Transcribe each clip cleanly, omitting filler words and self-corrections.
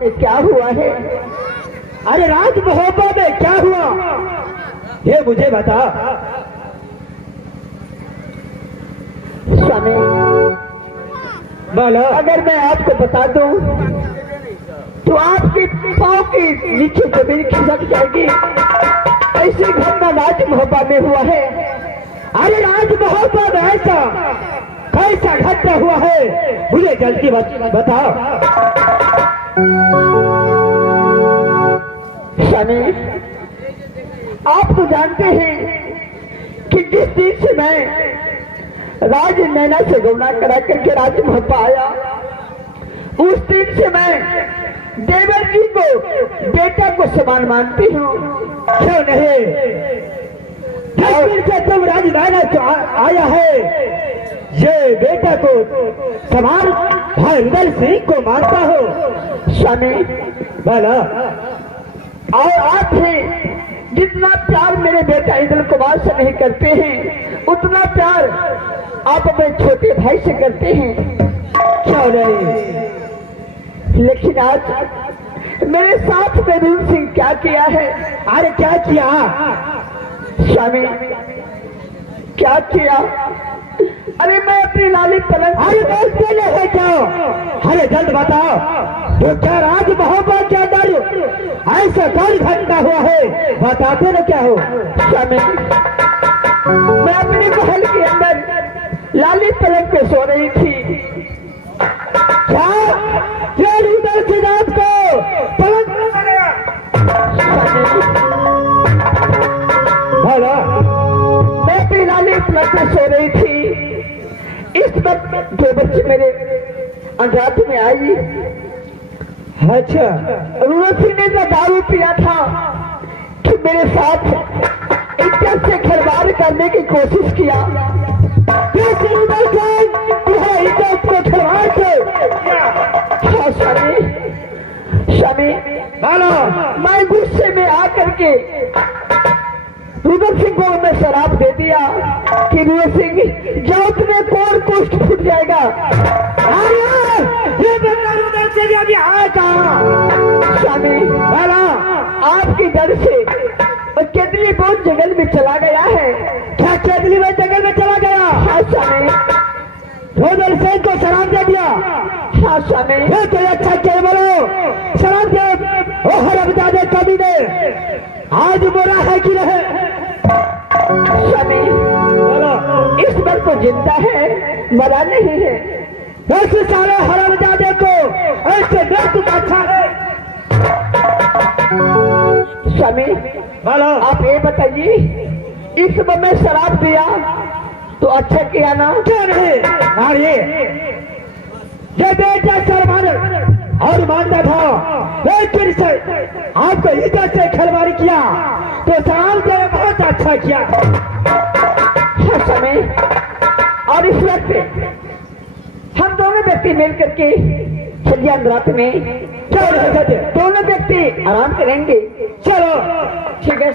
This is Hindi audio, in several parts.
में क्या हुआ है? अरे राज महोबा में क्या हुआ ये मुझे बता। स्वामी बोलो। अगर मैं आपको बता दूं तो आपके पांव के नीचे जमीन खिसक जाएगी। ऐसी घटना राज महोबा में हुआ है। अरे राज महोबा में ऐसा कैसा घटना हुआ है मुझे जल्दी बताओ। स्वामी आप तो जानते हैं कि जिस दिन से मैं राज नैना से गौना करा करके राज महोबा आया, उस दिन से मैं देवर जी को बेटा को समान मानती हूँ। क्यों नहीं? जिस दिन से तुम राज नैना से आया है ये बेटा को समान भाई उदय सिंह को मानता हो। स्वामी बोलो। और आप हैं जितना प्यार मेरे बेटा इंद्र कुमार से नहीं करते हैं, उतना प्यार आप अपने छोटे भाई से करते हैं। क्यों नहीं? लेकिन आज मेरे साथ वीर सिंह क्या किया है? अरे क्या किया? स्वामी क्या किया? अरे मैं अपनी लाली पलंग अरे दोस्त है क्या? अरे जल्द बताओ तो क्या राज महोबा के अंदर ऐसा कौन घटना हुआ है बताते ना क्या हो। स्वामी मैं अपनी महल के अंदर लाली पलंग पे सो रही थी। क्या उधर की रात को पलंग बोलो। मैं अपनी लाली पलंग पे सो रही थी। इस वक्त जो बच्चे मेरे अंधात में आई। अच्छा वीर सिंह ने तो दारू पिया था कि मेरे साथ इज्जत से खिलवाड़ करने की कोशिश किया। इज्जत को खिलवाड़ के हाँ स्वामी बोलो। मैं गुस्से में आकर के वीर सिंह को मैं शराब दे दिया कि वीर सिंह जाओ तुम्हें कौन कुष्ठ फूट जाएगा। ये बेटा उधर से भी अभी आएगा। स्वामी बोलो। आपके डर से केतली बहुत जंगल में चला गया है। क्या केतली में जंगल में चला गया? हाँ स्वामी। उधर से को शराब दे दिया? हाँ स्वामी। ये तो अच्छा क्या बोलो शराब दे ओ हरमजादे कभी दे आज बुरा है कि रहे? स्वामी इस वक्त तो जिंदा है, मरा नहीं है। ऐसे सारे हरमजादे को ऐसे देख अच्छा है। स्वामी बोलो। आप ये बताइए इस समय में शराब दिया तो अच्छा किया ना? क्यों नहीं? अरे ये बेटा शर्माने और मानता था लेकिन से आपको इज्जत से खिलवाड़ किया तो सलाम के बहुत अच्छा किया। हाँ स्वामी और इस वक्त हम दोनों व्यक्ति मिल करके चलिए अंदरात में क्यों नहीं कहते? दोनों व्यक्ति आराम करेंगे। चलो ठीक है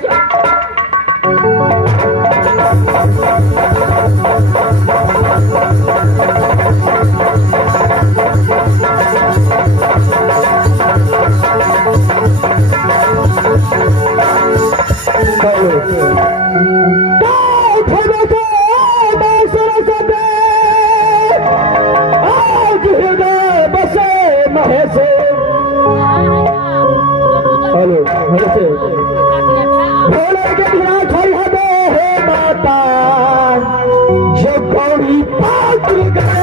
हेलो भोले के बिना छोड़ दे हे माता जो गौरी पात्र गए।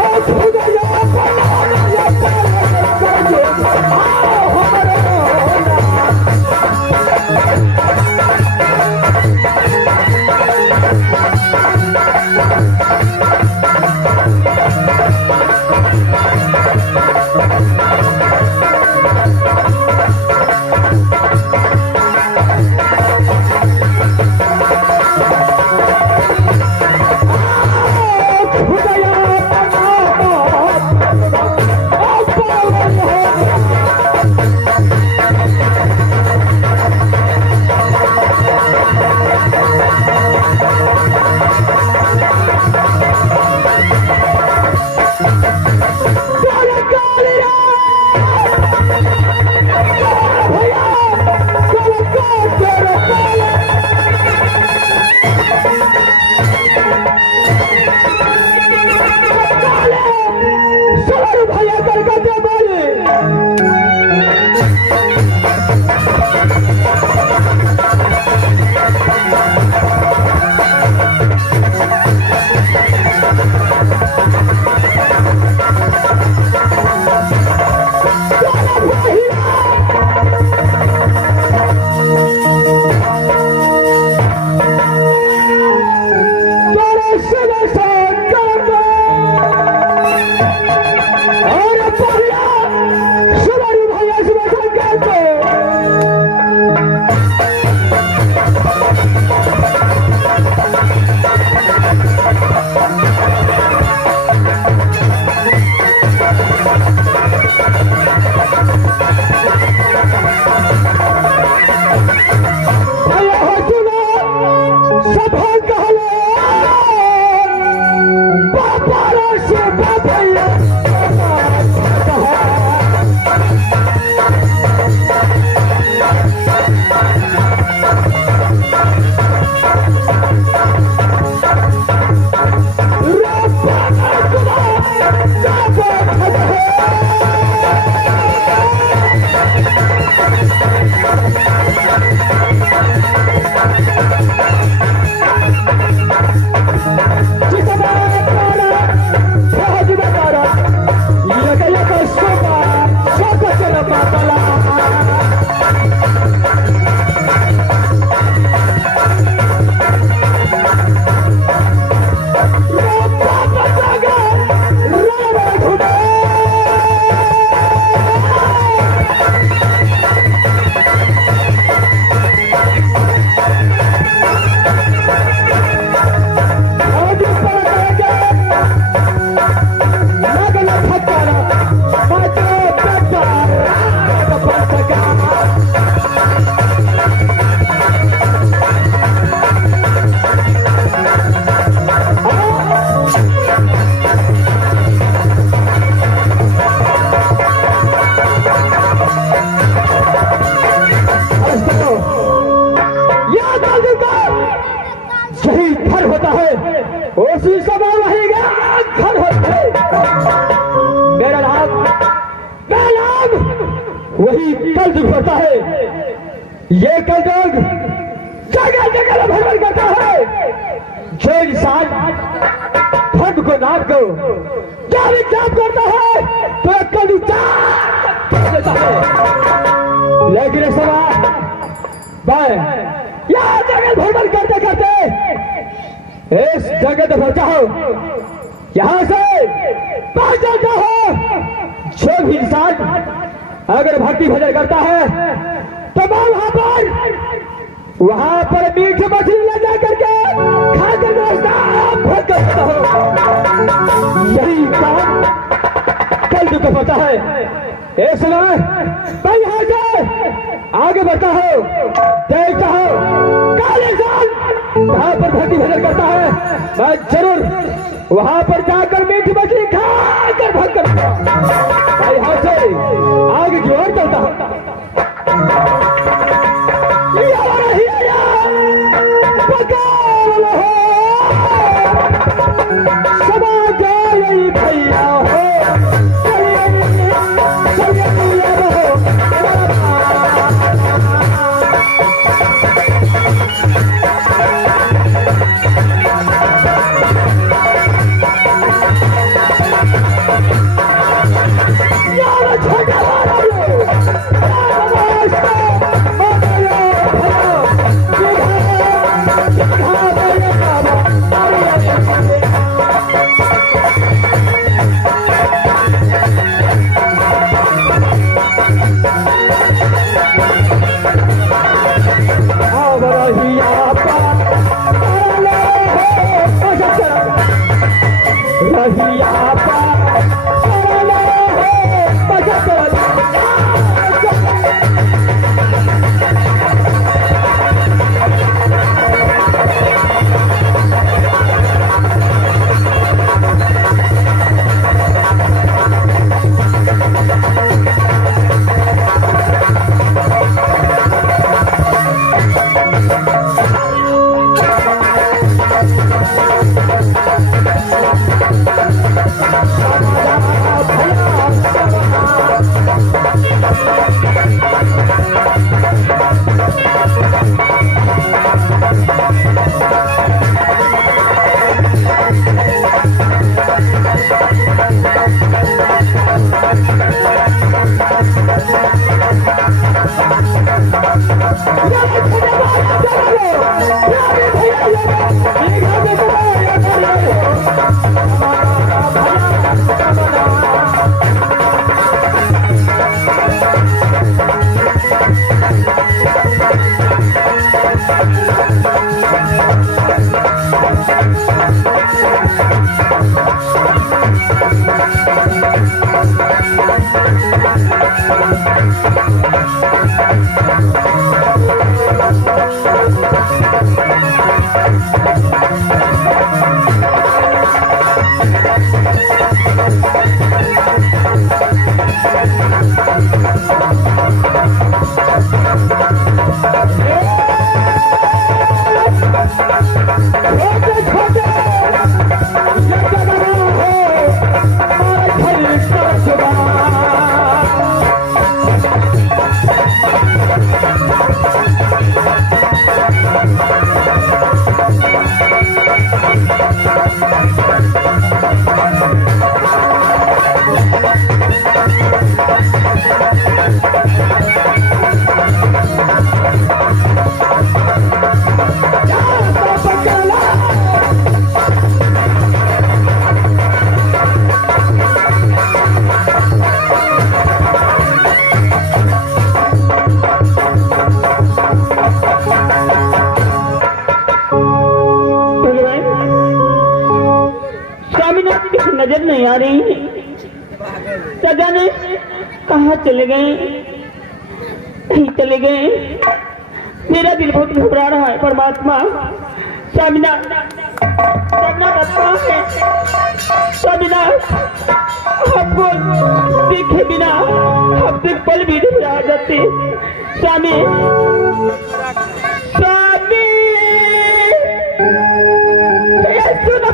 आज हो गया ये करके आओ हमारे उसी समय वही घर होते मेरा नाम वही कल दुख होता है। ये कल दुख जगह जगह भ्रमण करता है। जो इंसान धर्म को नाम को क्या विज्ञाप करता है तो कल देता है। लेकिन इस समय मैं यहाँ जगह भ्रमण करते करते इस जगह पे पहुंचा हूं। यहां से पहुंचा हो जो भी इंसान अगर भक्ति भजन करता है तो मैं वहां पर मीठ मछली ले जा करके खाकर भोग करता हूं। यही काम कल जो पता है। इस समय मैं यहां से आगे बढ़ता हूं, देखता हूं काले साल वहां पर भक्ति भजन करता है। मैं जरूर वहां पर जाकर मीठी मछली खाकर भक्त करता हूं। मैं यहां से आगे की ओर चलता हूं। भैया हो रहिया पर चलो है बजत नजर नहीं आ रही, क्या जाने कहाँ चले गए, कहीं चले गए। मेरा दिल बहुत घबरा रहा है परमात्मा। स्वामीनाथ, स्वामीनाथ कहाँ है? स्वामीनाथ, हमको देखे बिना हम तक पल भी नहीं रह जाते। स्वामी, स्वामी, सुनो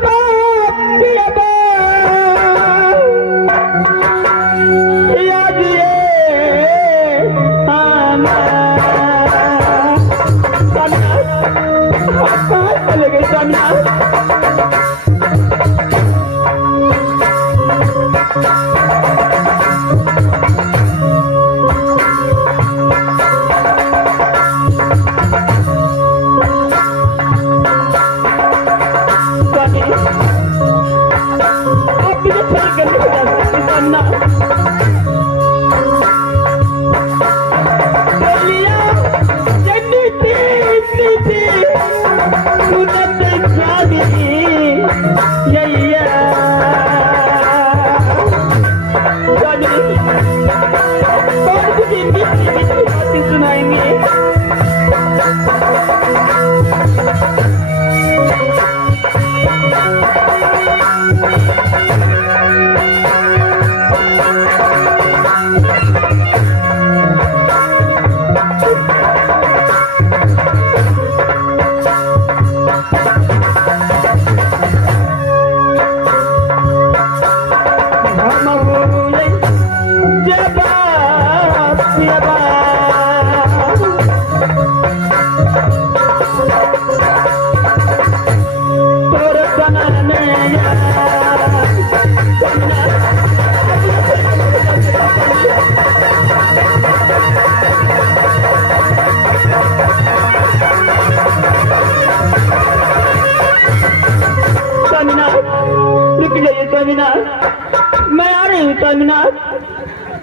स्वामीनाथ, मैं आ रही हूँ स्वामीनाथ,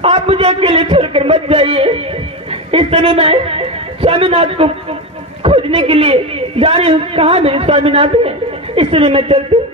आप मुझे अकेले छोड़कर मत जाइए। इस समय मैं स्वामीनाथ को खोजने के लिए जा रही हूँ। कहाँ मेरे स्वामीनाथ है, इस समय मैं चलती हूँ।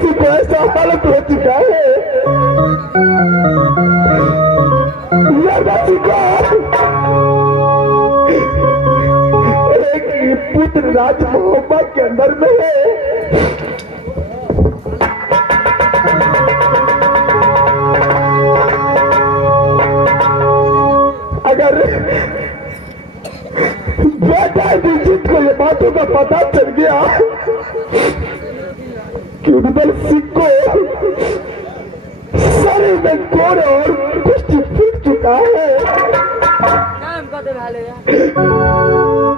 रुदलसी को ऐसा हालत हो चुका है, रुदलसी को एक पुत्र राज मोहब्बत के अंदर में है। अगर बेटा दीक्षित को ये बातों का पता चल गया कि रुदलसी को शरीर में कोड़े और कुछ फूट चुका है,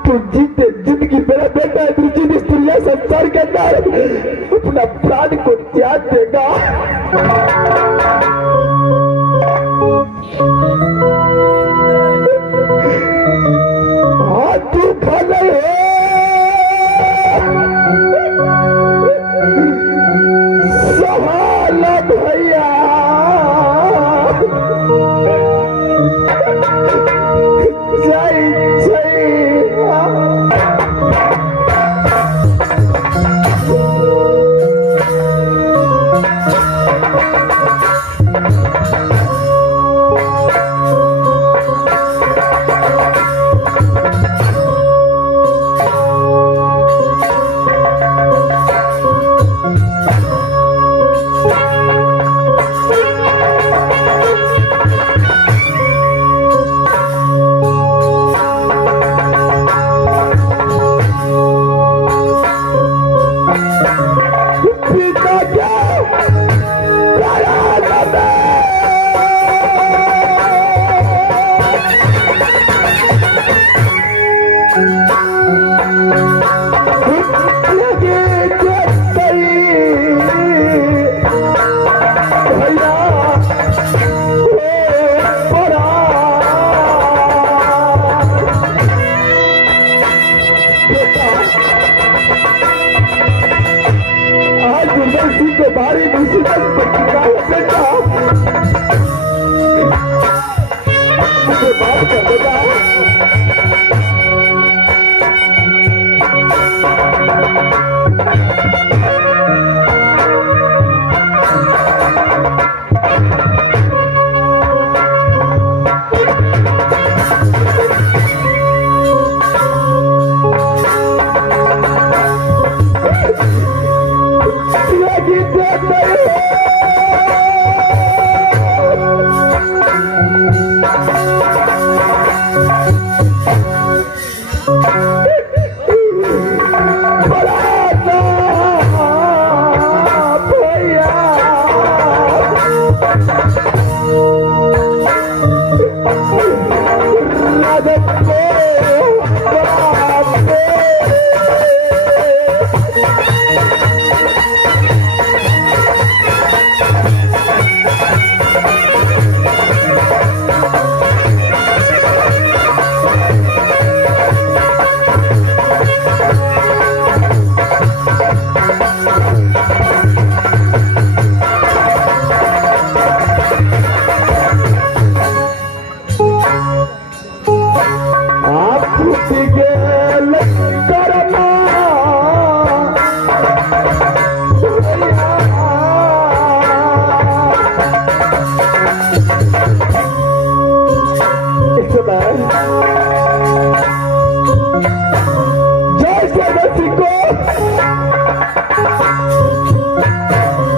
तो जीते जिंदगी मेरा बेटा दीक्षित इस दुनिया संसार के अंदर अपना प्राण को त्याग देगा। तू भले सहाल भैया, जय जय भारी मुसीबत पर चुका है बेटा, मुझे बात कर बेटा।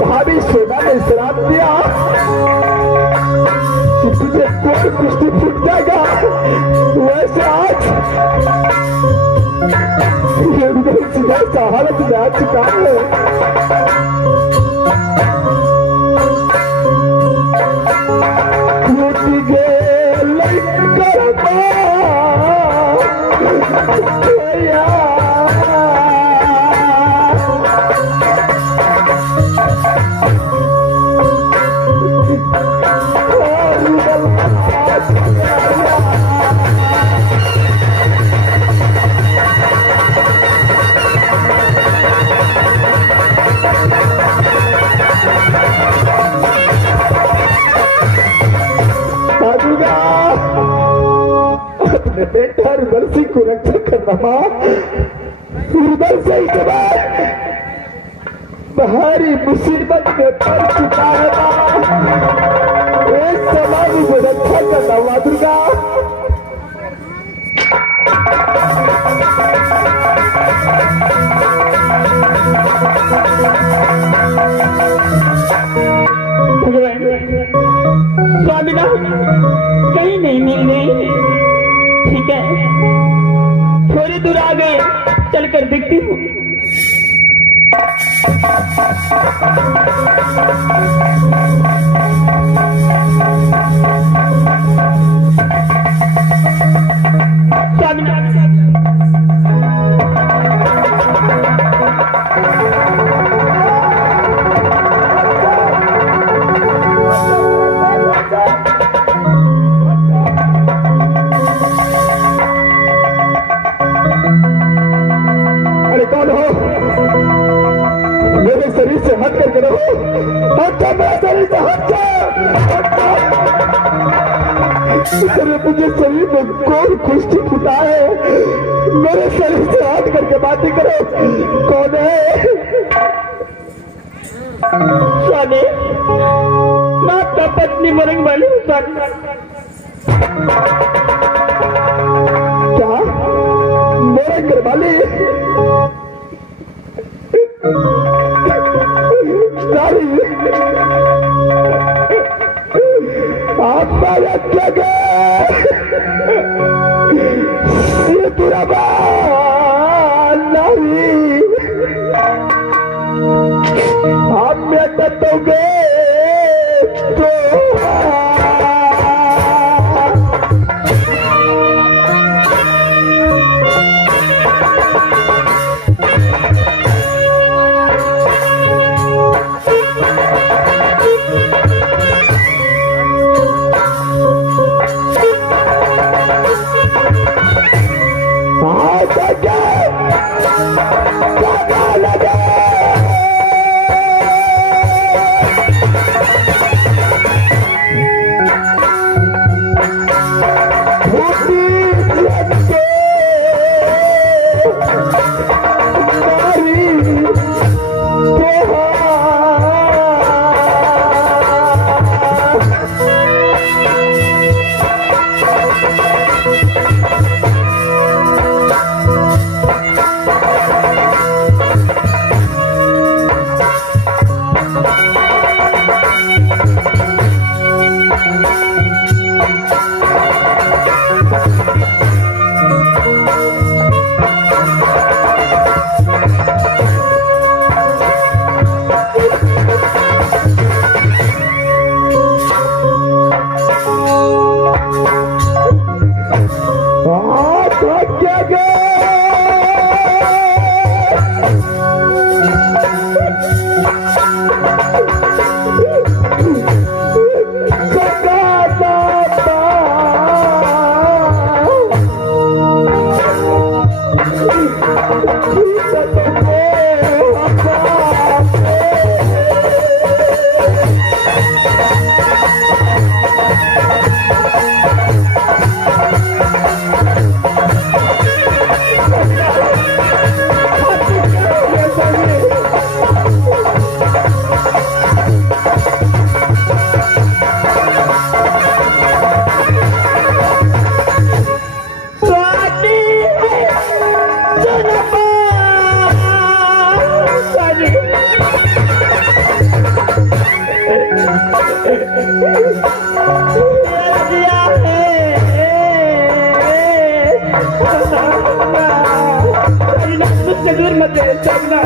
भाभी सोना ने श्राप दिया कि तुझे कोई कुश्ती फूट जाएगा, वैसे आज ये सीधा हालत में आ चुका है। अपने बेटा रुदलसी को रक्षा करना मां, रुदलसी के बाद भारी मुसीबत में पड़ चुका है माँ। इस समय मुझे रक्षा करना हुआ दुर्गा। स्वामीनाथ कहीं नहीं मिल गई। ठीक है, थोड़ी दूर आगे चलकर देखती हूँ। स्वामीनाथ कौन हो? मेरे शरीर से हट करके रहो। हट जा मेरे शरीर से, हट जा। मुझे शरीर में कौन खुशी फुटा है? मेरे शरीर से हट करके बातें करो। कौन है? स्वामी, मैं आपका पत्नी मरंग वाली हूँ स्वामी। क्या मेरे घर वाली? आप मारा क्या गए? ये पूरा नहीं। आप मैं बताओगे तो दूर मत चलना।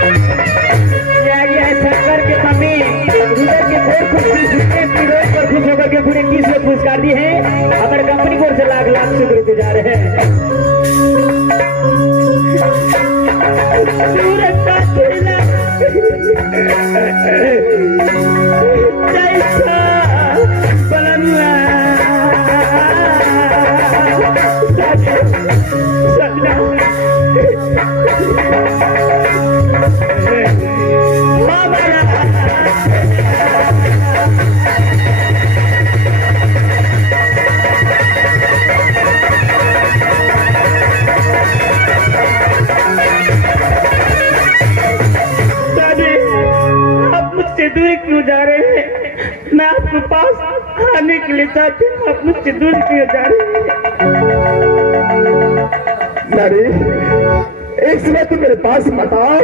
Thank you. लाख शुक्रगुजार हैं। सूरज का किरण जैसा बनवा दूर क्यों जा रहे हैं? मैं आपके पास आने के लिए चाहती हूँ, आप मुझसे दूर क्यों जा रहे हैं? नारी, एक समय तो मेरे पास मत आओ।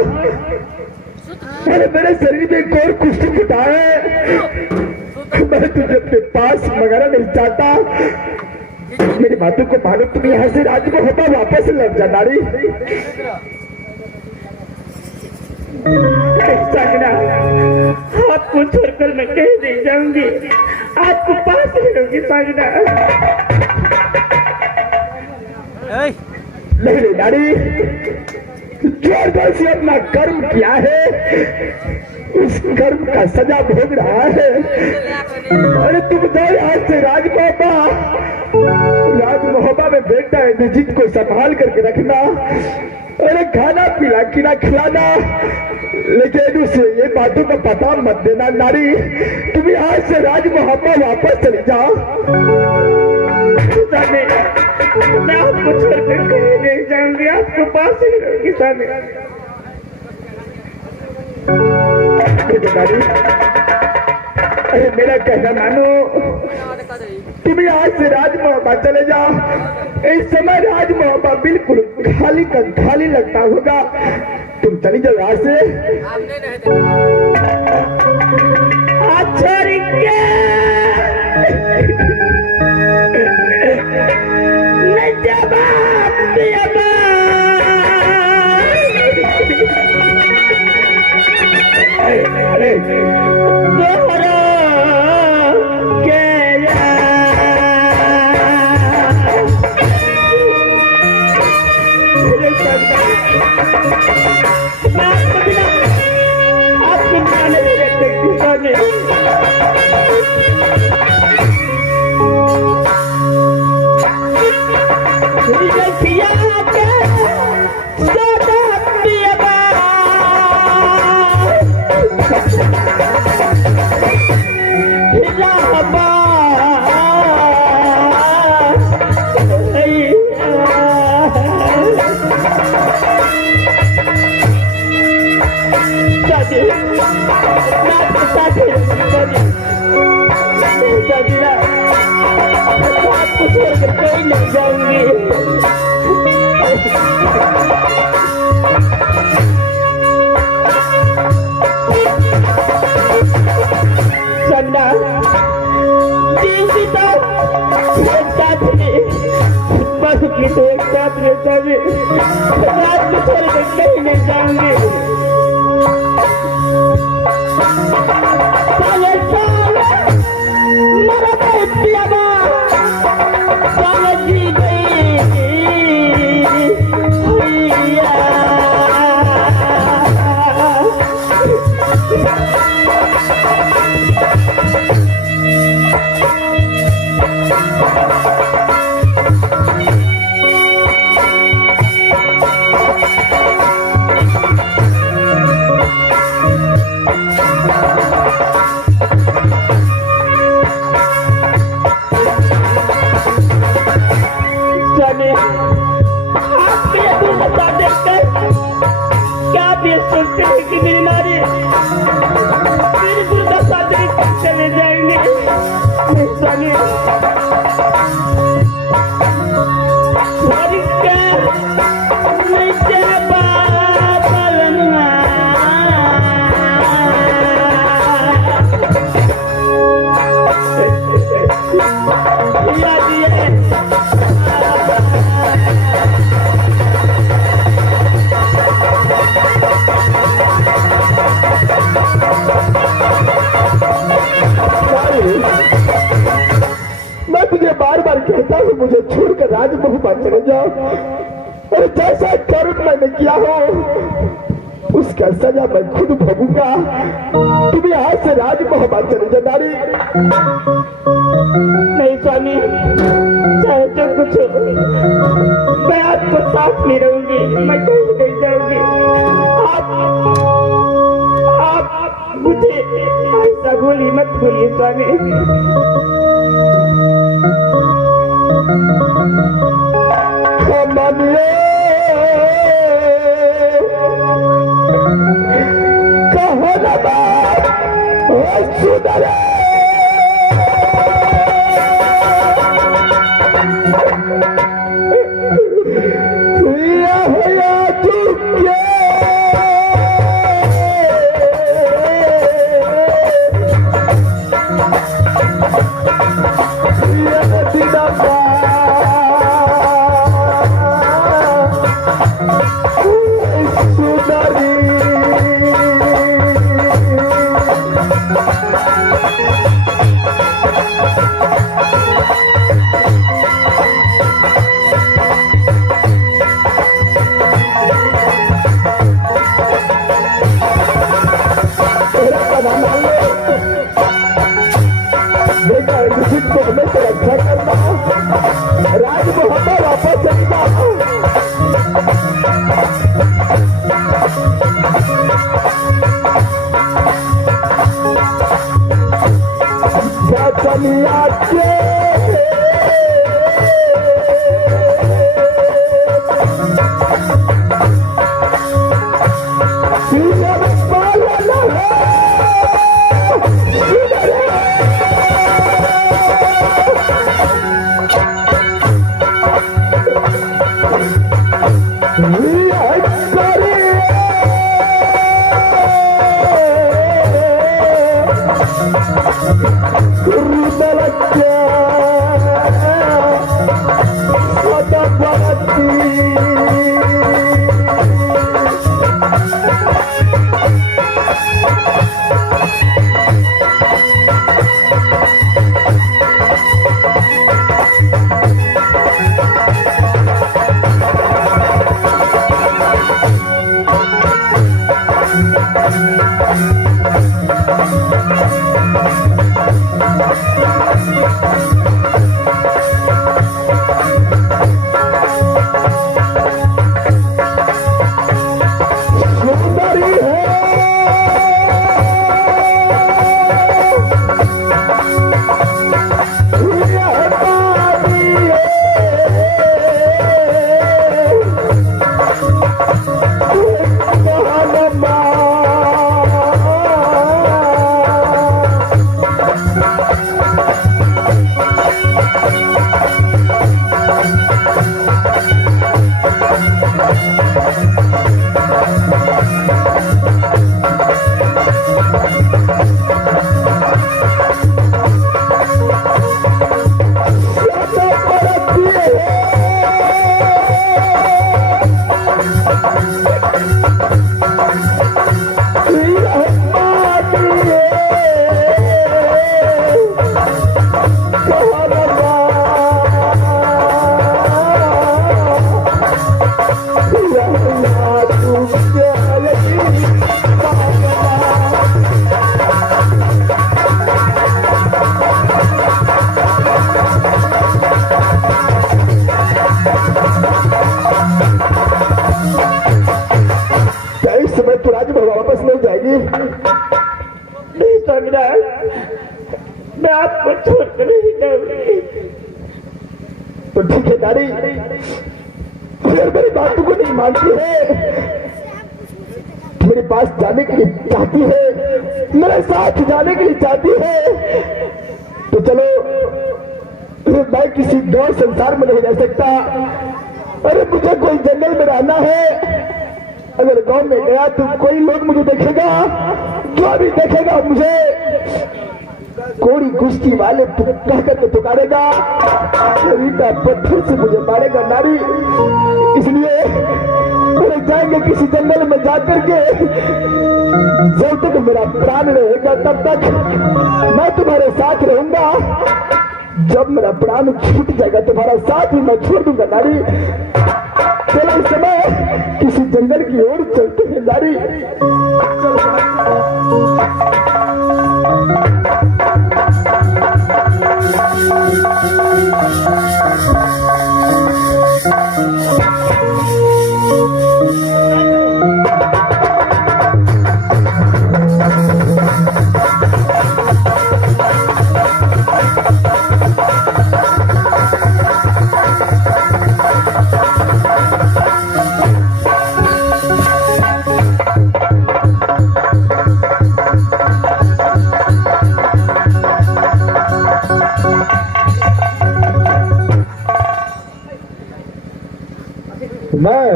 मेरे शरीर में एक और कुष्ठ फुटा है। मैं तुझे अपने पास मगाना नहीं चाहता। मेरी बातों को मानो, तुम यहाँ से राज्य को होता वापस लौट जा नारी। आपको छोड़कर मैं कहीं नहीं जाऊंगी, आपको पास ही रहूंगी साजना। नहीं नारी, जोर से अपना कर्म किया है, उस कर्म का सजा भोग रहा है। अरे तुम तो आज से राजमोहबा में बैठा है, निजित को संभाल करके रखना। अरे खाना पीना खिलाना, लेकिन उसे ये बातों का पता मत देना नारी। तुम आज से राजमोहब्बा वापस चली जाओ। मैं आपको छोड़कर कहीं नहीं जाऊंगी, आपको पास ही रहूंगी सामने। नारी, अरे मेरा कहना मानो, तुम आज से राजमोहब्बा चले जाओ। इस समय राजमोहब्बा बिल्कुल खाली लगता होगा। तुम चली जाओ यहाँ से। आपको माने नहीं रखते किसाने। आपको छोड़कर कहीं नहीं जाऊंगी। संडा जीविता एक साथ में बस की तो एक साथ रहता है। रात को छोड़कर कहीं नहीं जाऊंगी। कि मेरी नारी मेरी दुर्दशा देख चले जाएंगे। मैं तुझे बार बार कहता हूँ मुझे छोड़ राजमहल पर चले जाओ और जैसा कर्म मैंने किया हो उसका सजा मैं खुद भोगूंगा। तुम यहाँ से राजमहल पर चले जाओ नारी। नहीं स्वामी, चाहे जो कुछ हो, मैं आपको साथ नहीं रहूंगी, मैं कहीं नहीं जाऊंगी। आप मुझे ऐसा भूली मत भूलिए स्वामी। कहो ना बात सुधरे नहीं स्वामीनाथ, मैं आपको छोड़कर नहीं जाऊंगी। तो ठीक है नारी, फिर मेरी बातों को नहीं मानती है, मेरे पास जाने के लिए चाहती है, मेरे साथ जाने के लिए चाहती है, तो चलो मैं किसी गौर संसार में नहीं रह सकता। अरे मुझे कोई जंगल में रहना है, अगर गांव में गया तो कोई लोग मुझे देखेगा, जो भी देखेगा मुझे कोड़ी कुश्ती वाले कह करके पुकारेगा, ईटा पत्थर से मुझे मारेगा नारी। इसलिए अरे जाएंगे किसी जंगल में जाकर के, जब तक मेरा प्राण रहेगा तब तक मैं तुम्हारे साथ रहूंगा। जब मेरा प्राण छूट जाएगा तुम्हारा साथ भी मैं छोड़ दूंगा नारी। चलो इस समय किसी जंगल की ओर चलते हैं नारी। मैं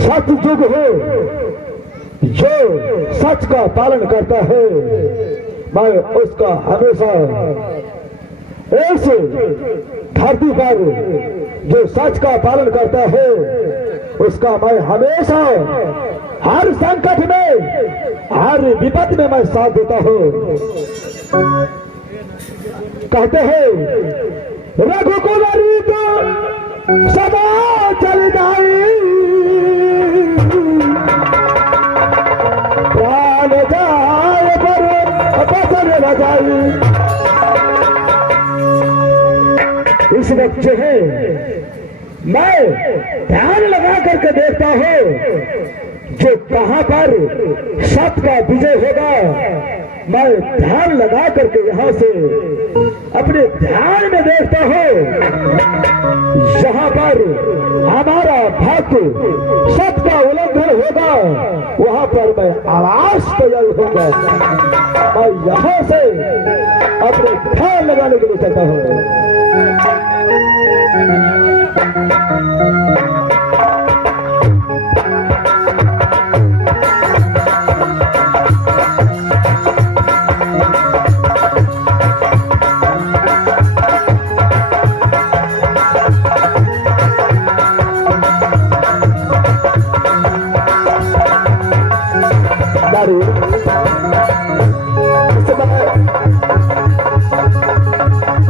सतयुग हूँ जो सच का पालन करता है, मैं उसका हमेशा इस धरती पर जो सच का पालन करता है उसका मैं हमेशा हर संकट में हर विपत्ति में मैं साथ देता हूँ। कहते हैं रघुकुमारी तो सदा चल जाए, प्राण जाए पर बचन न जाए। इस वक्त जो है मैं ध्यान लगा करके देखता हूँ जो कहां पर सत्य का विजय होगा, मैं ध्यान लगा करके यहां से अपने ध्यान में देखता हूं जहां पर हमारा भक्त सत्य का उल्लंघन होगा वहां पर मैं आवाज तैयार होगा। मैं यहां से अपने ध्यान लगाने के लिए चलता हूं।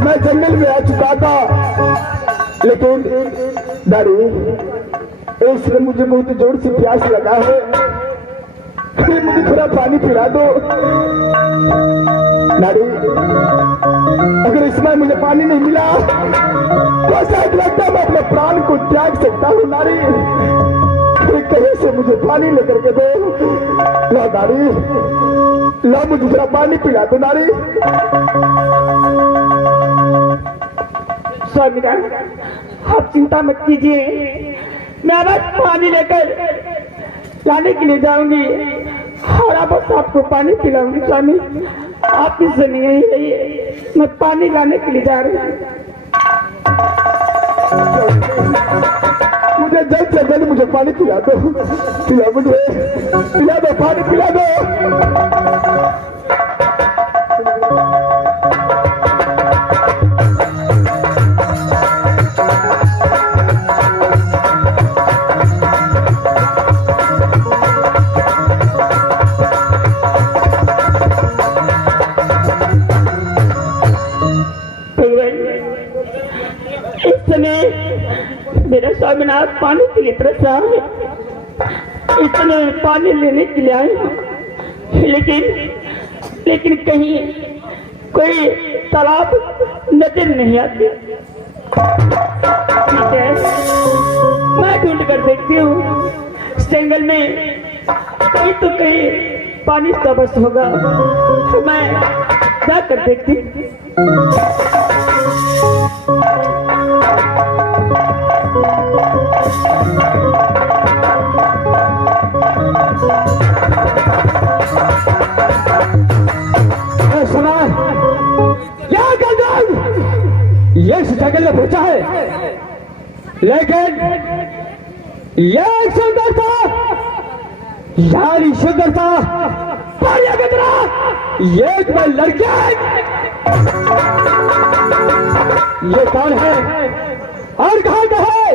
मैं जंगल में आ चुका था, लेकिन दादी इसलिए मुझे बहुत जोर से प्यास लगा है, मुझे थोड़ा पानी पिला दो नारी। अगर इसमें मुझे पानी नहीं मिला तो शायद लगता मैं अपने प्राण को त्याग सकता हूँ नारी। कहीं से मुझे पानी लेकर के दो। लो नारी, लो मुझे थोड़ा पानी पिला दो नारी। स्वामीनाथ आप चिंता मत कीजिए, मैं बस पानी लेकर लाने के लिए जाऊंगी और आप बस आपको पानी पिलाऊंगी। स्वामी आप किससे नहीं है, मैं पानी लाने के लिए जा रही हूँ। मुझे जल्द से जल्द मुझे पानी पिला दो, पिला मुझे, पिला दो पानी पिला दो। मेरा स्वामीनाथ पानी के लिए तरसा है, इस समय पानी लेने के लिए आए हैं, लेकिन कहीं कोई तालाब नजर नहीं आती। ठीक है, मैं ढूंढ कर देखती हूँ जंगल में कहीं तो कहीं पानी का बस होगा, मैं जाकर देखती। ये इस जंगल में पहुंचा है, लेकिन ये सुंदरता यारी सुंदरता ये मैं लड़कियां, ये कौन है और कहां का है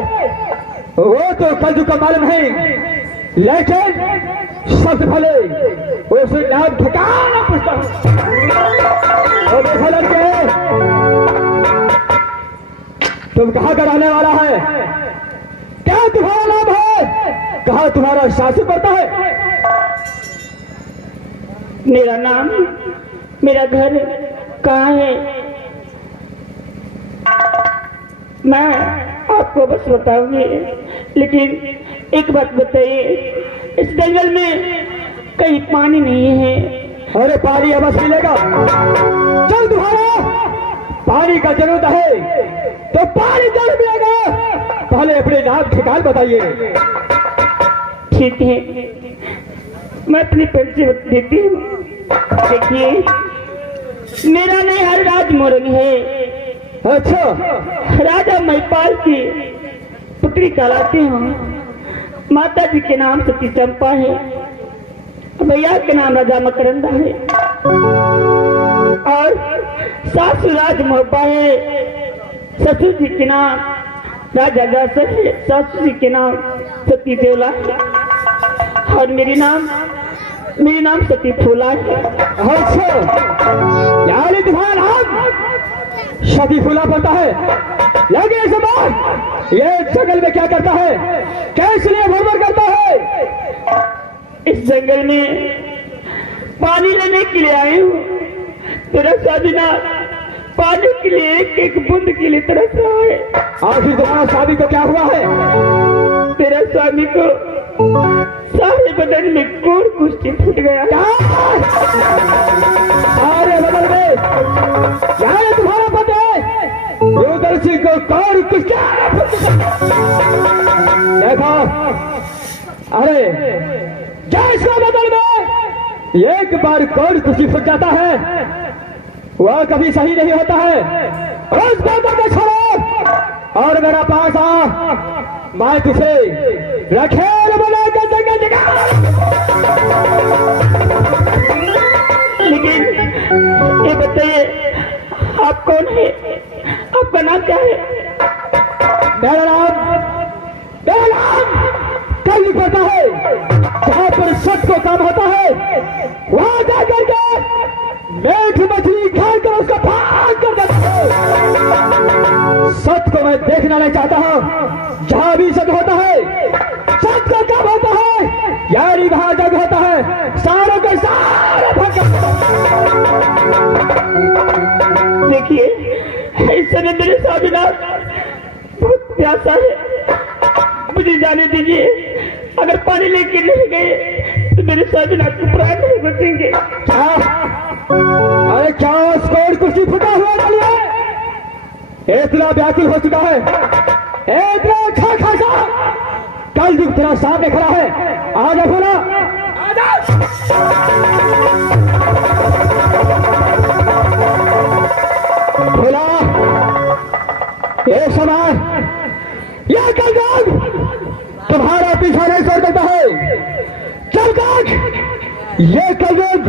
वो तो कल का मालूम है, लेकिन सबसे पहले उस नाम ठिकाना पूछता हूँ। तो देखो लड़के, तुम कहाँ का रहने वाला है? क्या तुम्हारा नाम है? कहाँ तुम्हारा शासन पड़ता है? मेरा नाम, मेरा घर कहाँ है, मैं आपको बस बताऊंगी। लेकिन एक बात बताइए, इस जंगल में कहीं पानी नहीं है? अरे पानी अब बस मिलेगा। चल, तुम्हारा पानी का जरूरत है तो पानी जरूर मिलेगा। पहले अपने नाम ठिकान बताइए। ठीक है, मैं अपनी परिचय देती हूँ। देखिए, मेरा नाम हरराज मोरंग है। अच्छा, राजा महिपाल की पुत्री कहलाती हूँ। माता जी के नाम सती चंपा है, भैया के नाम राजा मकरंदा है, और सासू राज मोहबा है। ससुर जी के नाम राजा दासर है, सासू जी के नाम सती देवला है, और मेरी नाम सती फूला है। अच्छा, यानी तुम्हारा नाम सती फूला पड़ता है। लगे समान, ये जंगल में क्या करता है? कैसे लिए भरभर करता है? इस जंगल में पानी लेने के लिए आए हूँ। तेरा स्वामीनाथ पानी के लिए एक एक बूंद के लिए तरस रहा है। आखिर तुम्हारा स्वामी को क्या हुआ है? तेरा स्वामी को सारे बदन में कोर कुश्ती फूट गया। सारे बदन में? यानी तुम्हारा पति दूरदर्शी को कोर कुश्ती देखो। अरे जैसे बदन में एक बार कोर कुश्ती फूट जाता है, वह कभी सही नहीं होता है। उस बात को छोड़ो और मेरा पास आ, मैं तुझे रखेल बनाकर जगह जगह। लेकिन ये बताइए, आप कौन है? आपका नाम क्या है? मेरा नाम कल लिख पड़ता है। जहाँ पर सच को काम होता है, वहां जाकर के मीठ मछली खाकर उसको फाड़ कर देता हूं। सच को मैं देखना नहीं चाहता हूँ। जहाँ भी सच होता है, सच का काम होता है, यानी वहां जग होता है। सारों के सारे देखिए, इस समय मेरे स्वामीनाथ बहुत प्यासा है, मुझे जाने दीजिए। अगर पानी लेके नहीं गए तो मेरे स्वामीनाथ को प्राण नहीं बचेंगे। अरे क्या स्कोर कुर्सी फुटा हुआ चलिए? इतना व्याकुल हो चुका है, इतना अच्छा खासा कल युग तेरा सामने खड़ा है। आजा भोला, भोला, एक समय यह कल युग तुम्हारा पीछा नहीं छोड़ देता है। चल काक, ये कल युग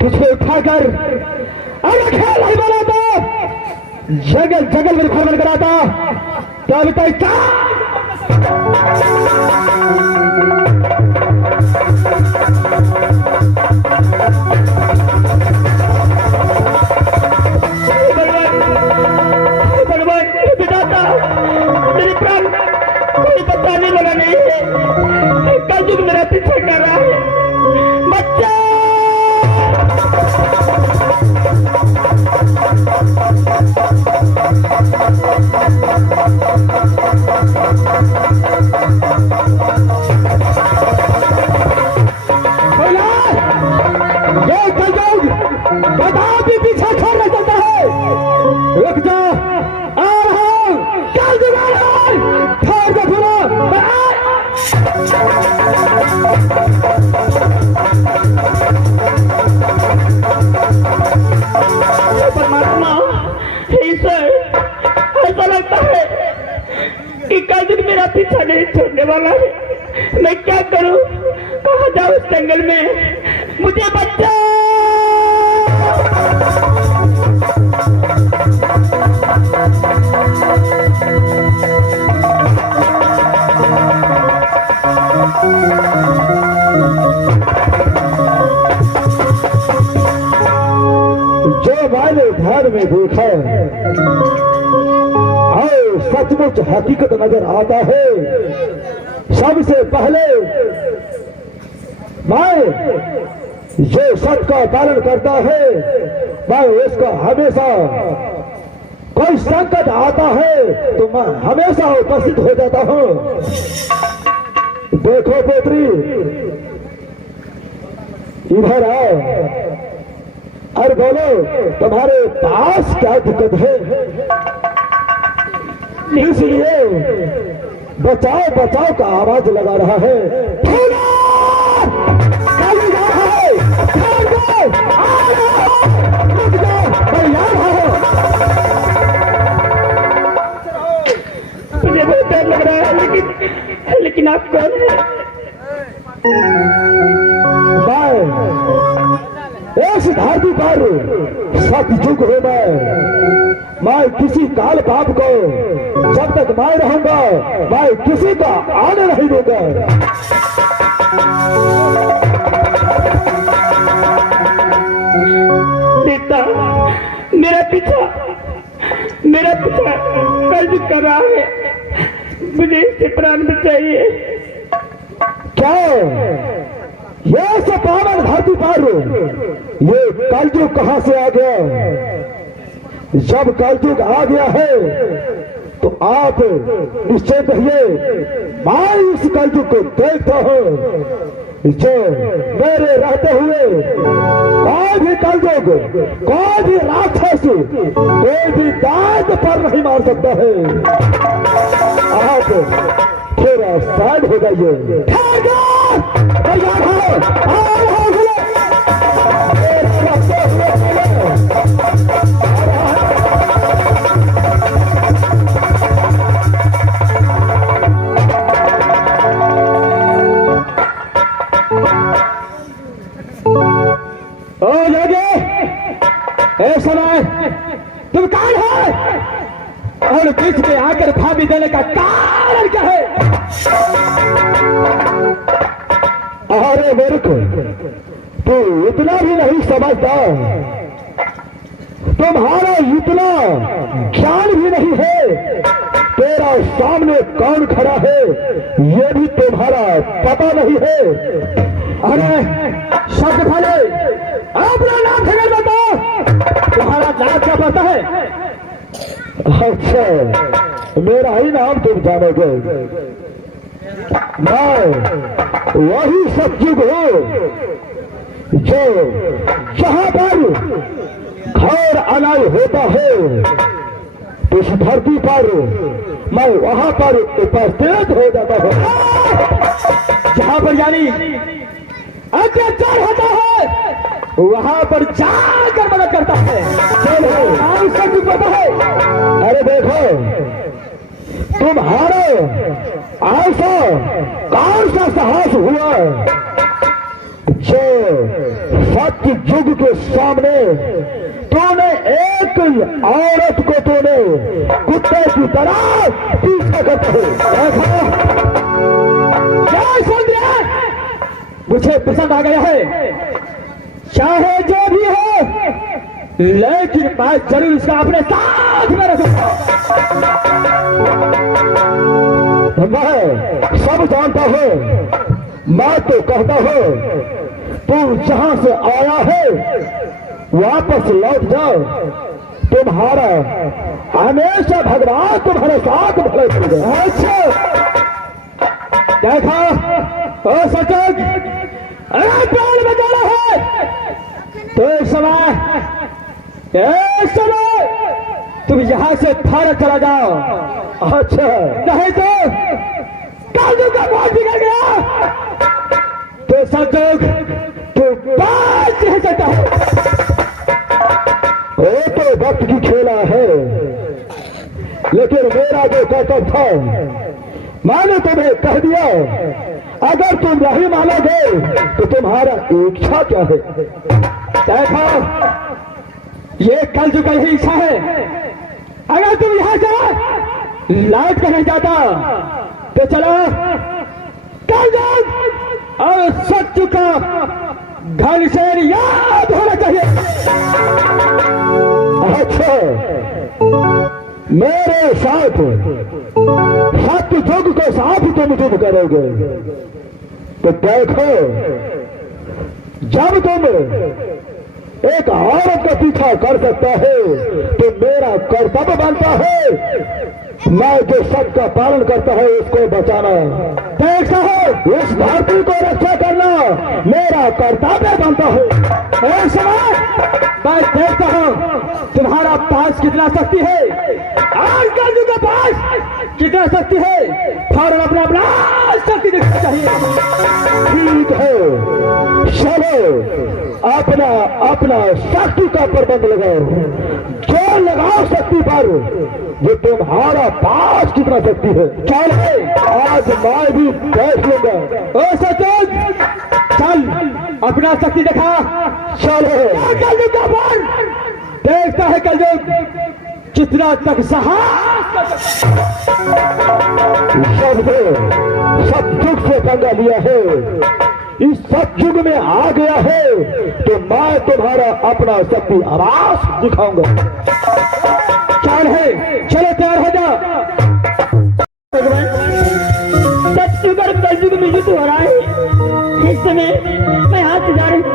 तुझे उठाकर अगर खेल नहीं बनाता, जगल जगल में भ्रमण कराता, तो अभी तक क्या? भगवान बिताता, मेरे प्राण कोई बचाने वाला नहीं है। कल युग मेरा पीछा कर रहा है। बच्चा ये कलयुग कदापि पीछा छोड़ नहीं सकता है। रुक जा, आ रहा हूं। कलयुग आ रहा है, छोड़ दो भूलो। परमात्मा, ईश्वर, ऐसा लगता है कि कलयुग मेरा पीछा नहीं छोड़ने वाला है। मैं क्या करूं? कहाँ जाऊं इस जंगल में? मुझे बच्चा सचमुच हकीकत नजर आता है। सबसे पहले मैं जो सत्य का पालन करता है, मैं उसका हमेशा कोई संकट आता है तो मैं हमेशा उपस्थित हो जाता हूँ। देखो पुत्री, इधर आओ और बोलो तुम्हारे पास क्या दिक्कत है। इसलिए बचाओ बचाओ का आवाज लगा रहा है। मुझे बहुत डर लग रहा है, लेकिन आप कौन हैं? मैं इस धरती पर सतयुग हूँ। मैं किसी काल पाप को जब तक मैं रहूंगा मैं किसी का आने नहीं दूंगा। बेटा, मेरा पीछा कर्ज कर रहा है, मुझे इससे प्राण बचाइए। क्या ये सब पावन धरती पर ये कलयुग कहां से आ गया? जब कलयुग आ गया है तो आप निश्चय कहिए मैं इस कलयुग को देखता हूं। जो मेरे रहते हुए कोई भी कलयुग, कोई भी राक्षस, कोई भी दांत पर नहीं मार सकता है। आप थोड़ा साइड हो जाइए। समय तुम कौन है और बीच में आकर भाभी देने का कारण क्या है? अरे मेरे को तू इतना भी नहीं समझता, तुम्हारा इतना ज्ञान भी नहीं है। तेरा सामने कौन खड़ा है ये भी तुम्हारा पता नहीं है। अरे शब्द फले अपना नाम खबर बताओ, तुम्हारा नाम क्या पता है? अच्छा, मेरा ही नाम तुम जानोगे। मैं वही सतयुग हूँ जो जहां पर घोर अनाय होता है इस धरती पर मैं वहां पर उपस्थित हो जाता हूँ। जहां पर यानी अत्याचार होता है वहां पर जाकर मदद करता है। सतयुग पता है। अरे देखो तुम्हारा ऐसा कौन सा साहस हुआ जो सत्य युग के सामने तूने एक औरत को तूने कुत्ते की तरह पीछा करते हो। क्या सुन रहे? मुझे पसंद आ गया है, चाहे जो भी हो, लेकिन मैं जरूर इसका अपने साथ में रखूंगा। मैं सब जानता हूँ, मैं तो कहता हूँ तू जहां से आया है वापस लौट जाओ। तुम्हारा हमेशा भगवान तुम्हारे साथ भले करेंगे। अच्छा देखा सचक, अरे प्राण बचाना है तो इस समय तुम यहां से भारत चला जाओ। अच्छा नहीं तो काजू का बहुत बिगड़ गया तो सचक तू बात नहीं सकता है। वो तो वक्त की खेला है, लेकिन मेरा जो कर्तव्य था मैंने तुम्हें कह दिया। अगर तुम नहीं मानोगे तो तुम्हारा इच्छा क्या है? देखो ये कल जो कल ही इच्छा है। अगर तुम यहां से लौट कर नहीं जाता तो चलो कल जाओ और सत्य का घनश्याम याद होना चाहिए। अच्छा मेरे साथ सत्युग के साथ तुम करोगे। तो देखो, जब तुम एक औरत का पीछा कर सकता है तो मेरा कर्तव्य बनता है मैं जो सबका पालन करता है उसको बचाना। देख साहब, इस धरती को रक्षा करना मेरा कर्तव्य बनता है। एक समय मैं देखता हूँ तुम्हारा पास कितना शक्ति है, आजकल के पास कितना शक्ति है, फौरन अपना अपना शक्ति दिखाना चाहिए। ठीक है, चलो अपना अपना शक्ति का प्रबंध लगाओ, जो लगाओ शक्ति पर जो तुम्हारा पास कितना शक्ति है। चल आज मैं भी देख लूंगा। ओ सचोज, चल अपना शक्ति दिखा। चलो कलयुग का बल देखता है कलयुग कितना तक साहस। सतयुग से पंगा लिया है, इस सतयुग में आ गया है तो मैं तुम्हारा अपना शक्ति आवाज दिखाऊंगा। चाल है, चलो तैयार हो जा। सतयुग और कलयुग में युद्ध हो रहा है। इस समय मैं हाथ से जा रही हूँ।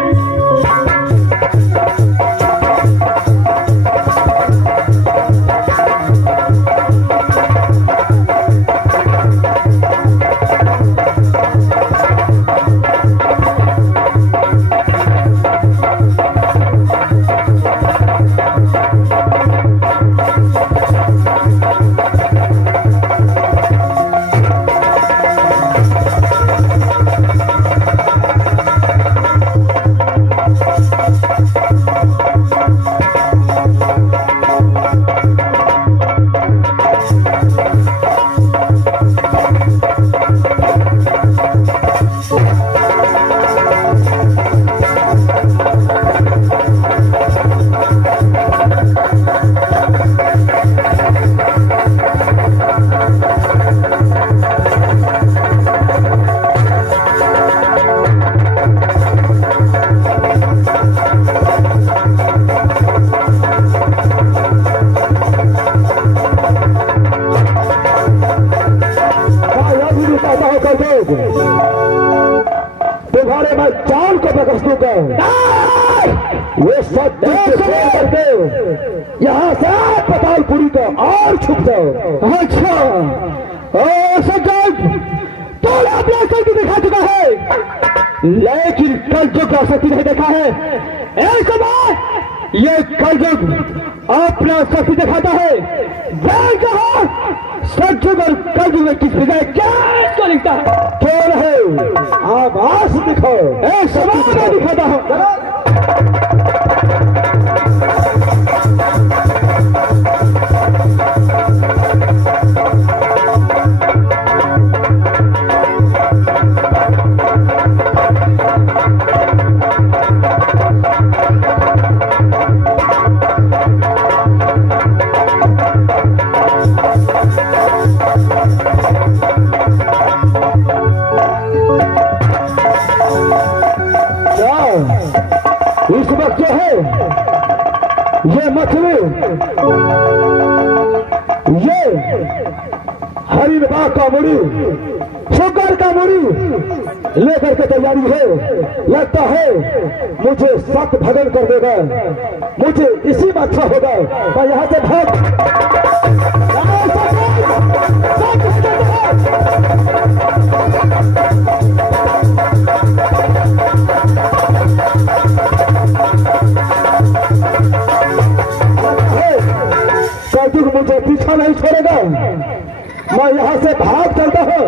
तुम्हारे मैं चाल को प्रकट दूंगा। ये सब करके यहाँ से पतालपुरी का और छुप जाओ। अच्छा सज्जन, तो अपना शक्ति दिखा चुका है लेकिन कलयुग का शक्ति नहीं देखा है। एक बार ये कलयुग अपना शक्ति दिखाता है। देख कहा सतयुग और कलयुग में किस विजय क्या लिखता है। क्यों है आवाज दिखाओ, एक सवाल दिखाता हूं। इस वक्त जो है ये मछली, ये हरिण बाग का मुड़ी, शुगर का मुड़ी लेकर के तैयारी है। लगता है मुझे सत भगन कर देगा, मुझे इसी में अच्छा होगा। मैं यहाँ से भाग कलयुग मुझे पीछा नहीं छोड़ेगा। मैं यहाँ से भाग चलता हूँ।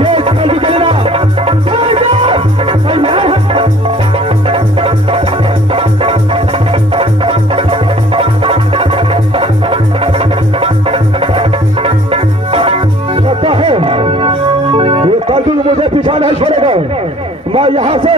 ये कलयुग गिरा। लगता है ये कलयुग मुझे पीछा नहीं छोड़ेगा। मैं यहाँ से